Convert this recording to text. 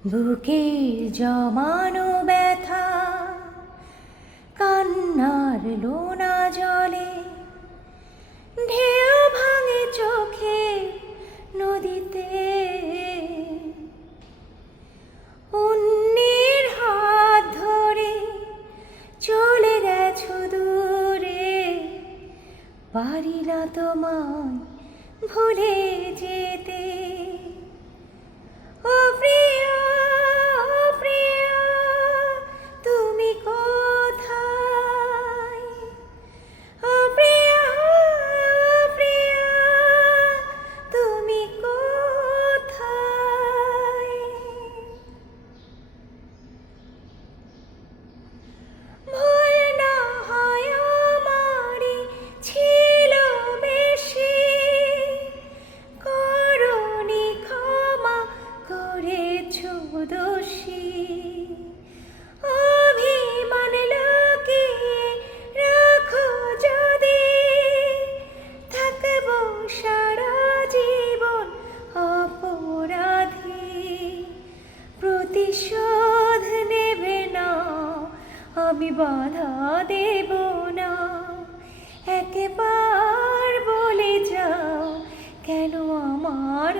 বুকে জমানো ব্যথা কান্নার লোনা জলে ঢেউ ভাঙে চোখে নদীতে অন্যের হাত ধরে চলে গেছো দূরে, পারি না তোমায় ভুলে যেতে। ও প্রিয়া, ও প্রিয়া, তুমি কোথায়? ও প্রিয়া, ও প্রিয়া, তুমি কোথায়? ভুল না হয় আমারই ছিল বেশি, করনি ক্ষমা করেছো দোষী। অভিমান লুকিয়ে রাখো যদি, থাকবো সারা জীবন অপরাধী। প্রতিশোধ নেবে না, আমি বাধা দেব না। একবার বলে যাও কেন আমার